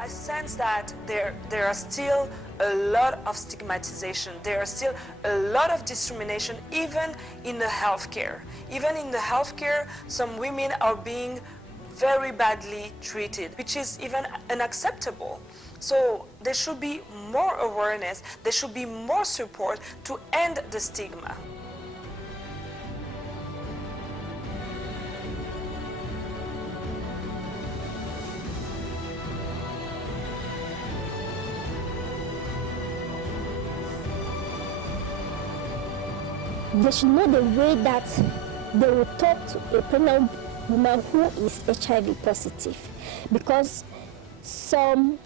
I sense that there are still a lot of stigmatization. There are still a lot of discrimination, even in the healthcare. Even in the healthcare, some women are being very badly treated, which is even unacceptable. So there should be more awareness, there should be more support to end the stigma. They should know the way that they will talk to a pregnant woman who is HIV positive, because some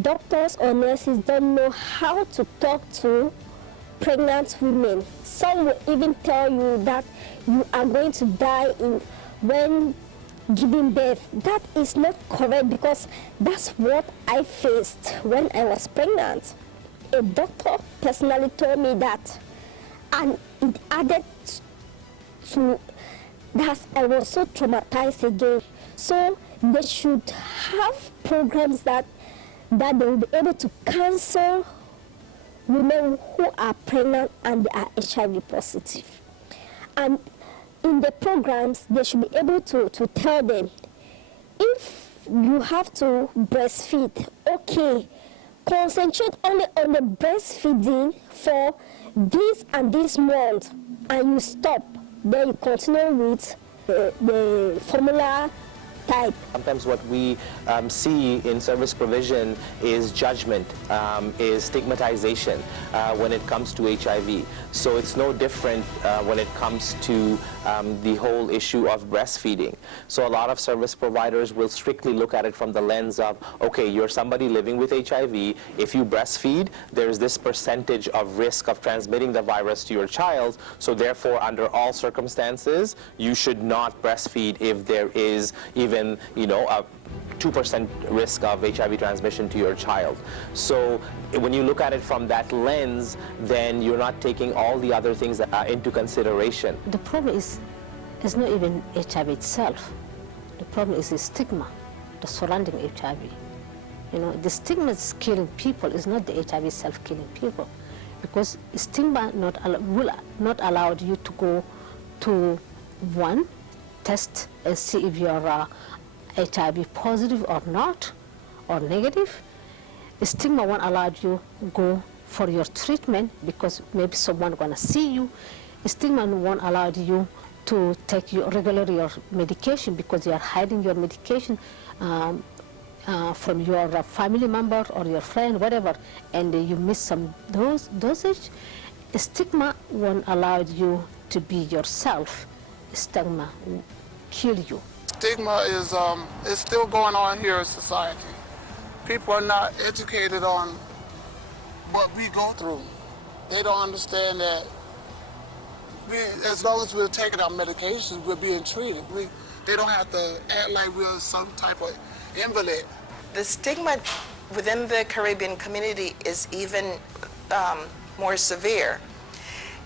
doctors or nurses don't know how to talk to pregnant women. Some will even tell you that you are going to die when giving birth. That is not correct, because that's what I faced when I was pregnant. A doctor personally told me that, and it added to that I was so traumatized again. So they should have programs that they will be able to counsel women who are pregnant and they are HIV positive. And in the programs, they should be able to tell them, if you have to breastfeed, okay, concentrate only on the breastfeeding for this and this month, and you stop. Then you continue with the formula type. Sometimes what we see in service provision is judgment, is stigmatization when it comes to HIV. So it's no different when it comes to the whole issue of breastfeeding. So a lot of service providers will strictly look at it from the lens of, okay, you're somebody living with HIV. If you breastfeed, there's this percentage of risk of transmitting the virus to your child. So therefore, under all circumstances, you should not breastfeed if there is even a 2% risk of HIV transmission to your child. So when you look at it from that lens, then you're not taking all the other things into consideration. The problem is not even HIV itself. The problem is the stigma, the surrounding HIV. The stigma is killing people. It's not the HIV itself killing people, because stigma will not allow you to go to one test and see if you're HIV positive or not, or negative. The stigma won't allow you to go for your treatment because maybe someone gonna see you. The stigma won't allow you to take regularly your medication because you are hiding your medication from your family member or your friend, whatever, and you miss some dosage. The stigma won't allow you to be yourself. Stigma will kill you. Stigma is still going on here in society. People are not educated on what we go through. They don't understand that as long as we're taking our medications, we're being treated. They don't have to act like we're some type of invalid. The stigma within the Caribbean community is even more severe.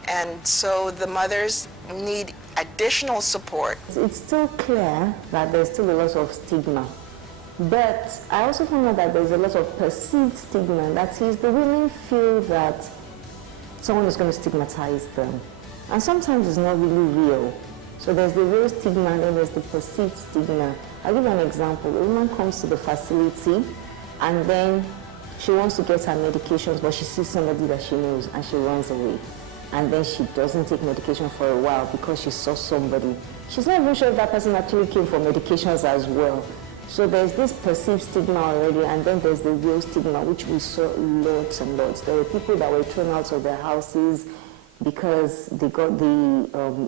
And so the mothers need additional support. It's still clear that there's still a lot of stigma. But I also found out that there's a lot of perceived stigma. That is, the women feel that someone is going to stigmatize them. And sometimes it's not really real. So there's the real stigma and then there's the perceived stigma. I'll give you an example. A woman comes to the facility and then she wants to get her medications, but she sees somebody that she knows and she runs away. And then she doesn't take medication for a while because she saw somebody. She's not even sure if that person actually came for medications as well. So there's this perceived stigma already, and then there's the real stigma, which we saw lots and lots. There were people that were thrown out of their houses because the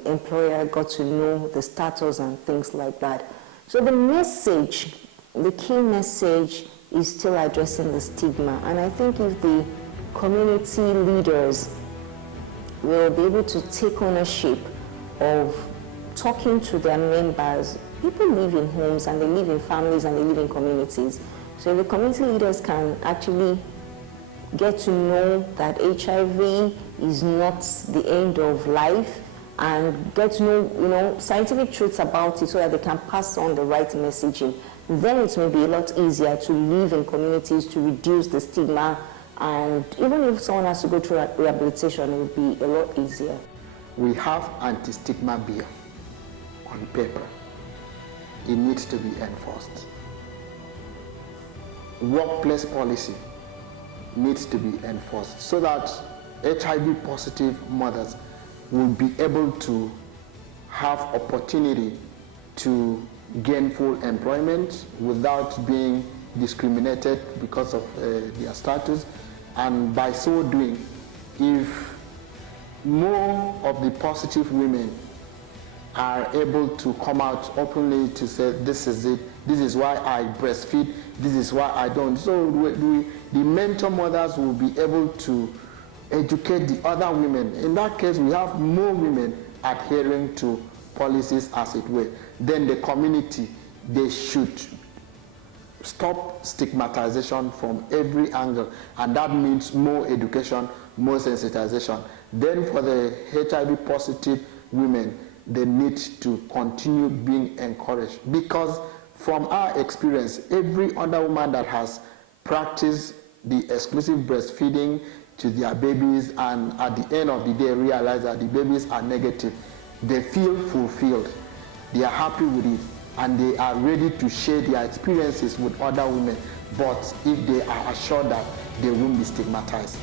employer got to know the status and things like that. So the message, the key message is still addressing the stigma. And I think if the community leaders will be able to take ownership of talking to their members. People live in homes and they live in families and they live in communities. So if the community leaders can actually get to know that HIV is not the end of life and get to know, scientific truths about it so that they can pass on the right messaging, then it may be a lot easier to live in communities to reduce the stigma, and even if someone has to go through rehabilitation, it will be a lot easier. We have anti-stigma bill on paper. It needs to be enforced. Workplace policy needs to be enforced so that HIV positive mothers will be able to have opportunity to gain full employment without being discriminated because of their status. And by so doing, if more of the positive women are able to come out openly to say, this is it, this is why I breastfeed, this is why I don't. So the mentor mothers will be able to educate the other women. In that case, we have more women adhering to policies as it were. Then the community, they should stop stigmatization from every angle, and that means more education, more sensitization. Then for the HIV positive women, they need to continue being encouraged, because from our experience, every other woman that has practiced the exclusive breastfeeding to their babies and at the end of the day realize that the babies are negative, they feel fulfilled, they are happy with it, and they are ready to share their experiences with other women, but if they are assured that they won't be stigmatized.